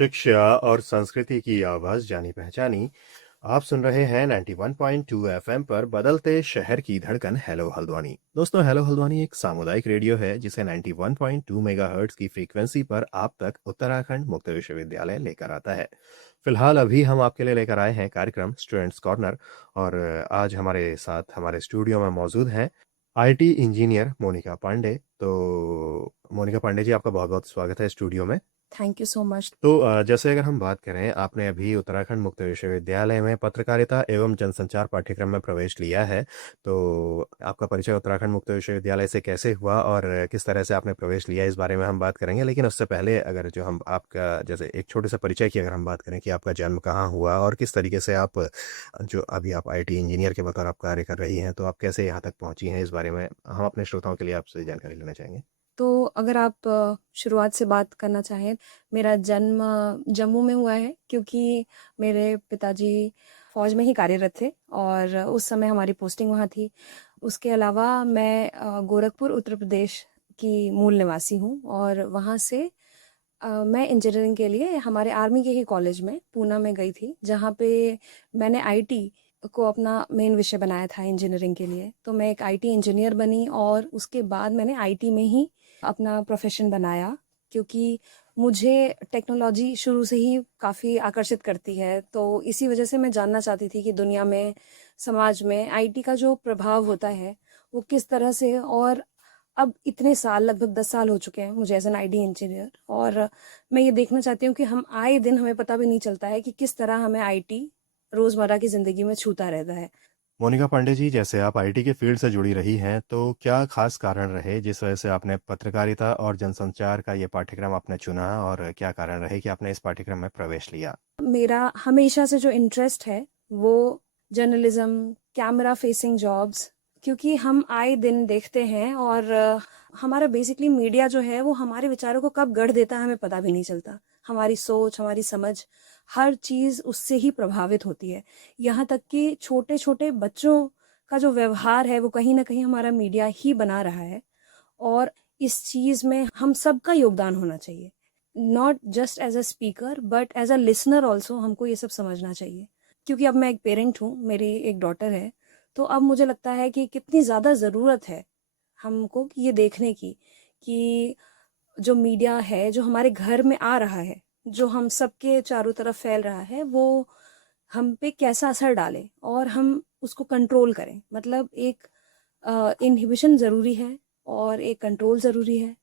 शिक्षा और संस्कृति की आवाज जानी पहचानी। आप सुन रहे हैं 91.2 एफएम पर बदलते शहर की धड़कन हेलो हल्द्वानी। दोस्तों, हेलो हल्द्वानी एक सामुदायिक रेडियो है जिसे 91.2 मेगाहर्ट्ज की फ्रीक्वेंसी पर आप तक उत्तराखंड मुक्त विश्वविद्यालय लेकर आता है। फिलहाल अभी हम आपके लिए लेकर आए हैं कार्यक्रम स्टूडेंट्स कॉर्नर। और आज हमारे साथ हमारे स्टूडियो में मौजूद हैं आईटी इंजीनियर मोनिका पांडे। तो मोनिका पांडे जी, आपका बहुत बहुत स्वागत है स्टूडियो में। Thank you so much. तो जैसे अगर हम बात करें, आपने अभी उत्तराखंड मुक्त विश्वविद्यालय में पत्रकारिता एवं जनसंचार पाठ्यक्रम में प्रवेश लिया है। तो आपका परिचय उत्तराखंड मुक्त विश्वविद्यालय से कैसे हुआ और किस तरह से आपने प्रवेश लिया, इस बारे में हम बात करेंगे। लेकिन उससे पहले अगर जो हम आपका जैसे एक छोटे से परिचय की अगर हम बात करें कि आपका जन्म कहाँ हुआ और किस तरीके से आप जो अभी आप आईटी इंजीनियर के बतौर आप कार्य कर रही हैं, तो आप कैसे यहाँ तक पहुँची हैं, इस बारे में हम अपने श्रोताओं के लिए आपसे जानकारी लेना चाहेंगे। तो अगर आप शुरुआत से बात करना चाहें, मेरा जन्म जम्मू में हुआ है क्योंकि मेरे पिताजी फ़ौज में ही कार्यरत थे और उस समय हमारी पोस्टिंग वहाँ थी। उसके अलावा मैं गोरखपुर उत्तर प्रदेश की मूल निवासी हूँ और वहाँ से मैं इंजीनियरिंग के लिए हमारे आर्मी के ही कॉलेज में पूना में गई थी, जहाँ पे मैंने आईटी को अपना मेन विषय बनाया था इंजीनियरिंग के लिए। तो मैं एक आईटी इंजीनियर बनी और उसके बाद मैंने आईटी में ही अपना प्रोफेशन बनाया, क्योंकि मुझे टेक्नोलॉजी शुरू से ही काफ़ी आकर्षित करती है। तो इसी वजह से मैं जानना चाहती थी कि दुनिया में, समाज में आईटी का जो प्रभाव होता है वो किस तरह से। और अब इतने साल, लगभग 10 साल हो चुके हैं मुझे एज़ एन आईटी इंजीनियर, और मैं ये देखना चाहती हूँ कि हम आए दिन, हमें पता भी नहीं चलता है कि किस तरह हमें आईटी रोज़मर्रा की ज़िंदगी में छूता रहता है। मोनिका पांडे जी, जैसे आप आईटी के फील्ड से जुड़ी रही हैं, तो क्या खास कारण रहे जिस वजह से आपने पत्रकारिता और जनसंचार का ये पाठ्यक्रम आपने चुना, और क्या कारण रहे कि आपने इस पाठ्यक्रम में प्रवेश लिया? मेरा हमेशा से जो इंटरेस्ट है वो जर्नलिज्म, कैमरा फेसिंग जॉब्स, क्योंकि हम आए दिन देखते हैं और हमारा बेसिकली मीडिया जो है वो हमारे विचारों को कब गढ़ देता है हमें पता भी नहीं चलता। हमारी सोच, हमारी समझ, हर चीज़ उससे ही प्रभावित होती है। यहाँ तक कि छोटे-छोटे बच्चों का जो व्यवहार है वो कहीं न कहीं हमारा मीडिया ही बना रहा है, और इस चीज़ में हम सबका योगदान होना चाहिए। Not just as a speaker but as a listener also हमको ये सब समझना चाहिए। क्योंकि अब मैं एक पेरेंट हूँ, मेरी एक डॉटर है, तो अब मुझे लगता है कि कितनी ज़्यादा ज़रूरत है हमको कि ये देखने की कि जो मीडिया है, जो हमारे घर में आ रहा है, जो हम सबके चारों तरफ फैल रहा है, वो हम पे कैसा असर डाले और हम उसको कंट्रोल करें। मतलब एक इन्हिबिशन ज़रूरी है और एक कंट्रोल ज़रूरी है।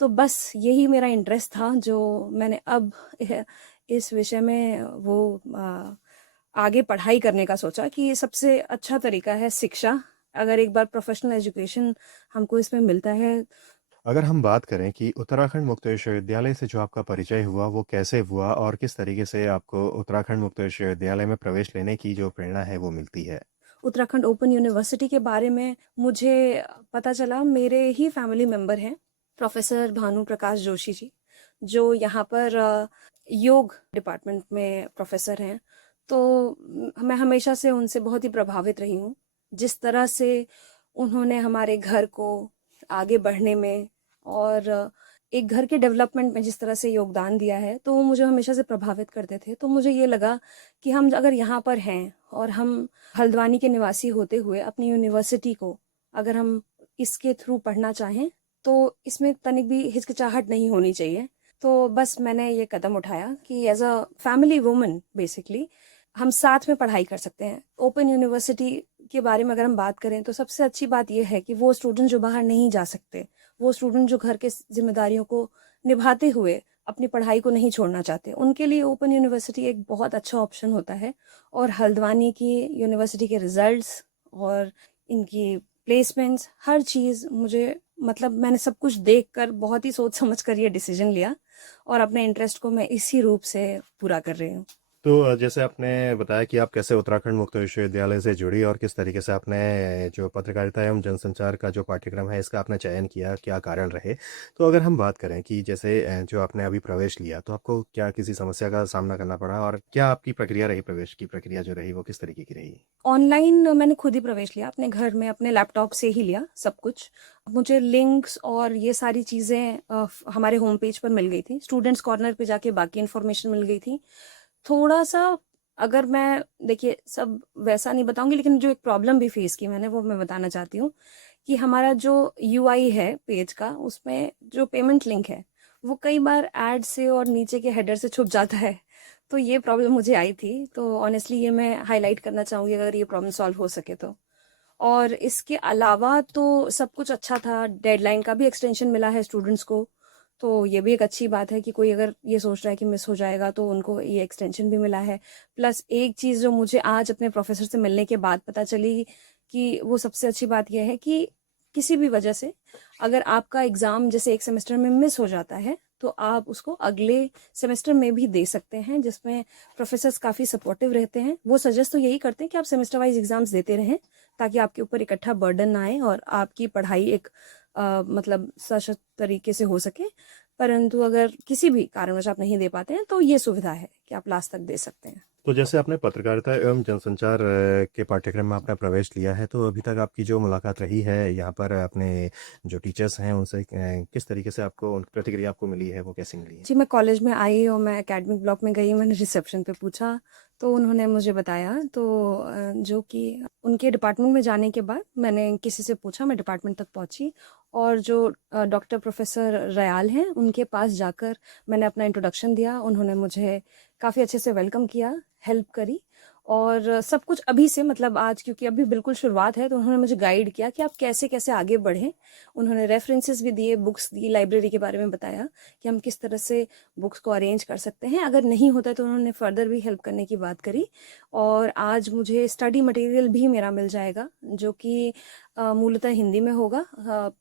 तो बस यही मेरा इंटरेस्ट था, जो मैंने अब इस विषय में वो आगे पढ़ाई करने का सोचा कि ये सबसे अच्छा तरीका है शिक्षा। अगर एक बार प्रोफेशनल एजुकेशन हमको इसमें मिलता है। अगर हम बात करें कि उत्तराखंड मुक्त विश्वविद्यालय से जो आपका परिचय हुआ, वो कैसे हुआ और किस तरीके से आपको उत्तराखंड मुक्त विश्वविद्यालय में प्रवेश लेने की जो प्रेरणा है, वो मिलती है? उत्तराखंड ओपन यूनिवर्सिटी के बारे में मुझे पता चला, मेरे ही फैमिली मेंबर हैं प्रोफेसर भानु प्रकाश जोशी जी, जो यहाँ पर योग डिपार्टमेंट में प्रोफेसर हैं। तो मैं हमेशा से उनसे बहुत ही प्रभावित रही हूँ। जिस तरह से उन्होंने हमारे घर को आगे बढ़ने में और एक घर के डेवलपमेंट में जिस तरह से योगदान दिया है, तो वो मुझे हमेशा से प्रभावित करते थे। तो मुझे ये लगा कि हम अगर यहाँ पर हैं और हम हल्द्वानी के निवासी होते हुए अपनी यूनिवर्सिटी को अगर हम इसके थ्रू पढ़ना चाहें, तो इसमें तनिक भी हिचकिचाहट नहीं होनी चाहिए। तो बस मैंने ये कदम उठाया कि as a family woman basically हम साथ में पढ़ाई कर सकते हैं। ओपन यूनिवर्सिटी के बारे में अगर हम बात करें तो सबसे अच्छी बात यह है कि वो स्टूडेंट जो बाहर नहीं जा सकते, वो स्टूडेंट जो घर के जिम्मेदारियों को निभाते हुए अपनी पढ़ाई को नहीं छोड़ना चाहते, उनके लिए ओपन यूनिवर्सिटी एक बहुत अच्छा ऑप्शन होता है। और हल्द्वानी की यूनिवर्सिटी के रिजल्ट्स और इनकी प्लेसमेंट्स, हर चीज़ मुझे, मतलब मैंने सब कुछ देखकर बहुत ही सोच समझ कर ये डिसीजन लिया और अपने इंटरेस्ट को मैं इसी रूप से पूरा कर रही हूँ। तो जैसे आपने बताया कि आप कैसे उत्तराखंड मुक्त विश्वविद्यालय से जुड़ी और किस तरीके से आपने जो पत्रकारिता एवं जनसंचार का जो पाठ्यक्रम है इसका आपने चयन किया, क्या कारण रहे? तो अगर हम बात करें कि जैसे जो आपने अभी प्रवेश लिया तो आपको क्या किसी समस्या का सामना करना पड़ा और क्या आपकी प्रक्रिया रही, प्रवेश की प्रक्रिया जो रही वो किस तरीके की रही? ऑनलाइन मैंने खुद ही प्रवेश लिया अपने घर में, अपने लैपटॉप से ही लिया सब कुछ। मुझे लिंक्स और ये सारी चीज़ें हमारे होम पेज पर मिल गई थी। स्टूडेंट्स कॉर्नर पे जाके बाकी इन्फॉर्मेशन मिल गई थी। थोड़ा-सा अगर मैं देखिए सब वैसा नहीं बताऊँगी, लेकिन जो एक प्रॉब्लम भी फेस की मैंने वो मैं बताना चाहती हूँ कि हमारा जो यूआई है पेज का, उसमें जो पेमेंट लिंक है, वो कई बार ऐड से और नीचे के हेडर से छुप जाता है। तो ये प्रॉब्लम मुझे आई थी, तो ऑनेस्टली ये मैं हाइलाइट करना चाहूँगी अगर ये प्रॉब्लम सॉल्व हो सके तो। और इसके अलावा तो सब कुछ अच्छा था, डेडलाइन का भी एक्सटेंशन मिला है स्टूडेंट्स को, तो ये भी एक अच्छी बात है कि कोई अगर ये सोच रहा है कि मिस हो जाएगा तो उनको ये एक्सटेंशन भी मिला है। प्लस एक चीज़ जो मुझे आज अपने प्रोफ़ेसर से मिलने के बाद पता चली कि वो सबसे अच्छी बात ये है कि किसी भी वजह से अगर आपका एग्ज़ाम जैसे एक सेमेस्टर में मिस हो जाता है, तो आप उसको अगले सेमेस्टर में भी दे सकते हैं, जिसमें प्रोफ़ेसर्स काफ़ी सपोर्टिव रहते हैं। वो सजेस्ट तो यही करते हैं कि आप सेमेस्टर वाइज़ एग्ज़ाम्स देते रहें, ताकि आपके ऊपर इकट्ठा बर्डन ना आए और आपकी पढ़ाई एक मतलब सशक्त तरीके से हो सके। परंतु अगर किसी भी कारणवश आप नहीं दे पाते हैं, तो ये सुविधा है कि आप लास्ट तक दे सकते हैं। तो जैसे आपने पत्रकारिता एवं जनसंचार के पाठ्यक्रम में आपने प्रवेश लिया है, तो अभी तक आपकी जो मुलाकात रही है यहाँ पर अपने जो टीचर्स हैं उनसे किस तरीके से आपको उनकी प्रतिक्रिया आपको मिली है, वो कैसी मिली है? जी, मैं कॉलेज में आई और मैं एकेडमिक ब्लॉक में गई, मैंने रिसेप्शन पे पूछा, तो उन्होंने मुझे बताया तो जो कि उनके डिपार्टमेंट में जाने के बाद मैंने किसी से पूछा, मैं डिपार्टमेंट तक पहुँची और जो डॉक्टर प्रोफ़ेसर रयाल हैं, उनके पास जाकर मैंने अपना इंट्रोडक्शन दिया। उन्होंने मुझे काफ़ी अच्छे से वेलकम किया, हेल्प करी और सब कुछ अभी से मतलब आज क्योंकि अभी बिल्कुल शुरुआत है, तो उन्होंने मुझे गाइड किया कि आप कैसे-कैसे आगे बढ़ें। उन्होंने रेफ़रेंसेस भी दिए, बुक्स दी, लाइब्रेरी के बारे में बताया कि हम किस तरह से बुक्स को अरेंज कर सकते हैं। अगर नहीं होता है तो उन्होंने फर्दर भी हेल्प करने की बात करी और आज मुझे स्टडी मटेरियल भी मेरा मिल जाएगा जो कि मूलतः हिंदी में होगा,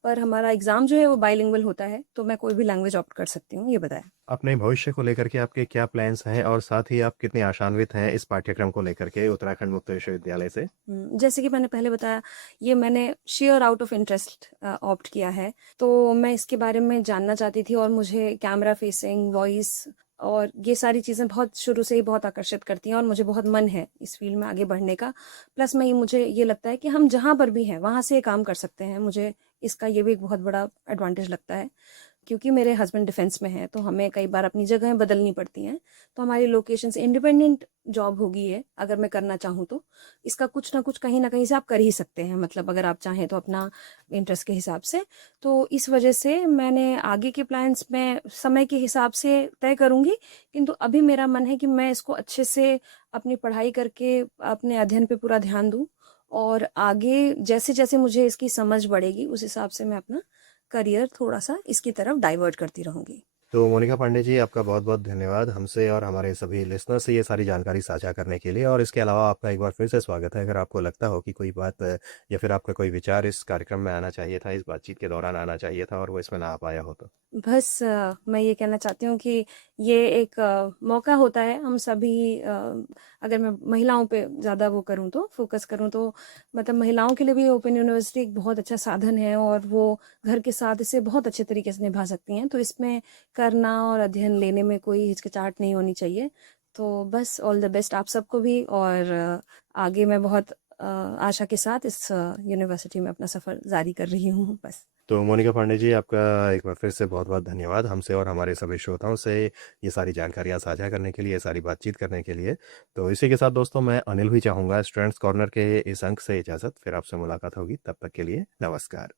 पर हमारा एग्ज़ाम जो है वो बाइलिंगुअल होता है, तो मैं कोई भी लैंग्वेज ऑप्ट कर सकती हूँ, ये बताया। अपने भविष्य को लेकर के आपके क्या प्लान्स हैं और साथ ही आप कितने आशान्वित हैं इस पाठ्यक्रम को लेकर के उत्तराखंड मुक्त विश्वविद्यालय से? जैसे कि मैंने पहले बताया, ये मैंने share out of interest opt किया है, तो मैं इसके बारे में जानना चाहती थी और मुझे कैमरा फेसिंग, वॉइस और ये सारी चीज़ें बहुत शुरू से ही बहुत आकर्षित करती हैं और मुझे बहुत मन है इस फ़ील्ड में आगे बढ़ने का। प्लस मुझे ये लगता है कि हम जहाँ पर भी हैं, वहाँ से ये काम कर सकते हैं। मुझे इसका ये भी एक बहुत बड़ा एडवांटेज लगता है। क्योंकि मेरे हस्बैंड डिफेंस में हैं, तो हमें कई बार अपनी जगहें बदलनी पड़ती हैं, तो हमारी लोकेशन से इंडिपेंडेंट जॉब होगी ये, अगर मैं करना चाहूँ तो। इसका कुछ ना कुछ कहीं न कहीं से आप कर ही सकते हैं, मतलब अगर आप चाहें तो अपना इंटरेस्ट के हिसाब से। तो इस वजह से मैंने आगे के प्लान्स मैं समय के हिसाब से तय करूँगी, किंतु अभी मेरा मन है कि मैं इसको अच्छे से अपनी पढ़ाई करके अपने अध्ययन पे पूरा ध्यान दूँ और आगे जैसे-जैसे मुझे इसकी समझ बढ़ेगी, उस हिसाब से मैं अपना करियर थोड़ा-सा इसकी तरफ डाइवर्ट करती रहूँगी। तो मोनिका पांडे जी, आपका बहुत-बहुत धन्यवाद हमसे और हमारे सभी लिसनर से ये सारी जानकारी साझा करने के लिए और इसके अलावा आपका एक बार फिर से स्वागत है। अगर आपको लगता हो कि कोई बात या फिर आपका कोई विचार इस कार्यक्रम में आना चाहिए था, इस बातचीत के दौरान आना चाहिए था और वो इसमें ना आ पाया हो तो? बस मैं ये कहना चाहती हूँ कि ये एक मौका होता है हम सभी अगर मैं महिलाओं पे ज़्यादा वो करूँ तो फ़ोकस करूँ तो मतलब महिलाओं के लिए भी ओपन यूनिवर्सिटी एक बहुत अच्छा साधन है और वो घर के साथ इसे बहुत अच्छे तरीके से निभा सकती हैं। तो इसमें करना और अध्ययन लेने में कोई हिचकिचाहट नहीं होनी चाहिए। तो बस ऑल द बेस्ट आप सबको भी और आगे मैं बहुत आशा के साथ इस यूनिवर्सिटी में अपना सफ़र जारी कर रही हूँ बस। तो मोनिका पांडे जी, आपका एक बार फिर से बहुत-बहुत धन्यवाद हमसे और हमारे सभी श्रोताओं से ये सारी जानकारियाँ साझा करने के लिए, ये सारी बातचीत करने के लिए। तो इसी के साथ दोस्तों मैं अनिल भी चाहूँगा स्टूडेंट्स कॉर्नर के इस अंक से इजाज़त, फिर आपसे मुलाकात होगी, तब तक के लिए नमस्कार।